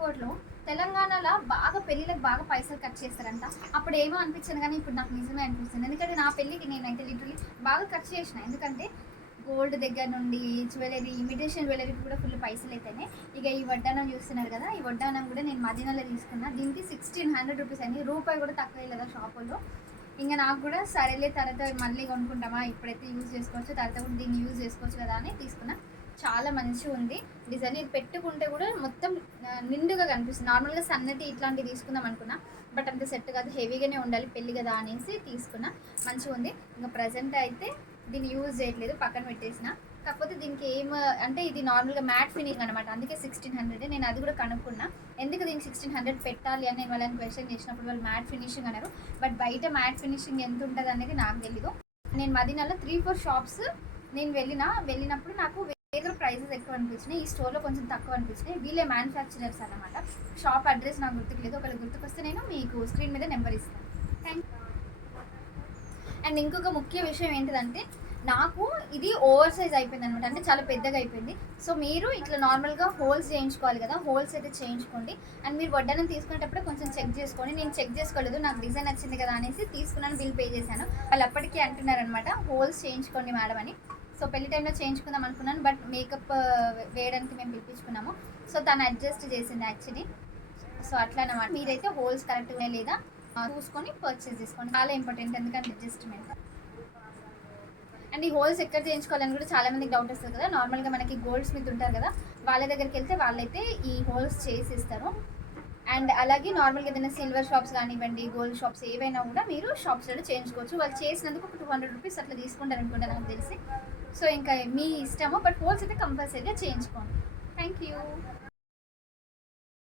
ఎయిర్‌పోర్ట్‌లో తెలంగాణలో బాగా పెళ్ళిళ్ళకి బాగా పైసలు ఖర్చు చేస్తారంట. అప్పుడేమో అనిపించింది గానీ, ఇప్పుడు నాకు నిజమే అనిపిస్తుంది. ఎందుకంటే నా పెళ్ళికి నేనైతే లిటరల్లీ బాగా ఖర్చు చేసిన. ఎందుకంటే గోల్డ్ దగ్గర నుండి జ్యువెలరీ, ఇమిటేషన్ జ్యువెలరీకి కూడా ఫుల్ పైసలైతేనే. ఇక ఈ వడ్డానం చూస్తున్నారు కదా! ఈ వడ్డానం కూడా నేను మదీనాలో తీసుకున్నా. దీనికి 1600 రూపీస్ అయింది. రూపాయి కూడా తక్కువ లేదా షాపుల్లో. ఇంక నాకు కూడా సరేలే తర్వాత మళ్ళీ కొనుక్కుంటామా, ఇప్పుడైతే యూజ్ చేసుకోవచ్చు, తర్వాత కూడా దీన్ని యూజ్ చేసుకోవచ్చు కదా అని తీసుకున్నా. చాలా మంచిగా ఉంది డిజైన్. ఇది పెట్టుకుంటే కూడా మొత్తం నిండుగా కనిపిస్తుంది. నార్మల్గా సన్నటి ఇట్లాంటివి తీసుకుందాం అనుకున్నా, బట్ అంత సెట్ కాదు, హెవీగానే ఉండాలి పెళ్ళి కదా అనేసి తీసుకున్నా. మంచిగా ఉంది. ఇంకా ప్రజెంట్ అయితే దీన్ని యూజ్ చేయట్లేదు, పక్కన పెట్టేసిన. కాకపోతే దీనికి అంటే ఇది నార్మల్గా మ్యాట్ ఫినిషింగ్ అనమాట, అందుకే 1600. నేను అది కూడా కనుక్కున్నా, ఎందుకు దీనికి 1600 పెట్టాలి అని నేను వాళ్ళని క్వశ్చన్ చేసినప్పుడు వాళ్ళు మ్యాట్ ఫినిషింగ్ అన్నారు. బట్ బయట మ్యాట్ ఫినిషింగ్ ఎంత ఉంటుంది అనేది నాకు తెలీదు. నేను మదీనాలో 3-4 షాప్స్ నేను వెళ్ళినప్పుడు నాకు దగ్గర ప్రైజెస్ ఎక్కువ అనిపించినాయి, ఈ స్టోర్లో కొంచెం తక్కువ అనిపించినాయి. వీళ్ళే మ్యానుఫ్యాక్చరర్స్ అనమాట. షాప్ అడ్రస్ నాకు గుర్తుకులేదు, ఒకవేళ గుర్తుకొస్తే నేను మీకు స్క్రీన్ మీద నెంబర్ ఇస్తాను. Thank you. అండ్ ఇంకొక ముఖ్య విషయం ఏంటిదంటే, నాకు ఇది ఓవర్ సైజ్ అయిపోయింది అనమాట, అంటే చాలా పెద్దగా అయిపోయింది. సో మీరు ఇట్లా నార్మల్గా హోల్స్ చేయించుకోవాలి కదా, హోల్స్ అయితే చేయించుకోండి. అండ్ మీరు వడ్డానం తీసుకునేటప్పుడు కొంచెం చెక్ చేసుకోండి. నేను చెక్ చేసుకోలేదు, నాకు డిజైన్ వచ్చింది కదా అనేసి తీసుకున్నాను, బిల్ పే చేశాను. వాళ్ళు అప్పటికీ అంటున్నారనమాట హోల్స్ చేయించుకోండి మేడం అని. సో పెళ్లి టైంలో చేయించుకుందాం అనుకున్నాను, బట్ మేకప్ వేయడానికి మేము పిలిపించుకున్నాము. సో తను అడ్జస్ట్ చేసింది యాక్చువల్లీ. సో అట్లా అన్నమాట. మీరైతే హోల్స్ కరెక్ట్గా లేదా చూసుకొని పర్చేస్ చేసుకోండి, చాలా ఇంపార్టెంట్, ఎందుకంటే అడ్జస్ట్మెంట్. అండ్ ఈ హోల్స్ ఎక్కడ చేయించుకోవాలని కూడా చాలా మందికి డౌట్ వస్తుంది కదా. నార్మల్గా మనకి గోల్డ్ స్మిత్ ఉంటారు కదా, వాళ్ళ దగ్గరికి వెళ్తే వాళ్ళైతే ఈ హోల్స్ చేసిస్తారు. అండ్ అలాగే నార్మల్గా ఏదైనా సిల్వర్ షాప్స్ కానివ్వండి, గోల్డ్ షాప్స్ ఏవైనా కూడా మీరు షాప్స్లో చేయించుకోవచ్చు. వాళ్ళు చేసినందుకు ఒక 200 రూపీస్ అట్లా తీసుకుంటారు అనుకుంటా నాకు తెలిసి. సో ఇంకా మీ ఇష్టము, బట్ హోల్స్ అయితే కంపల్సరీగా చేయించుకోండి. Thank you.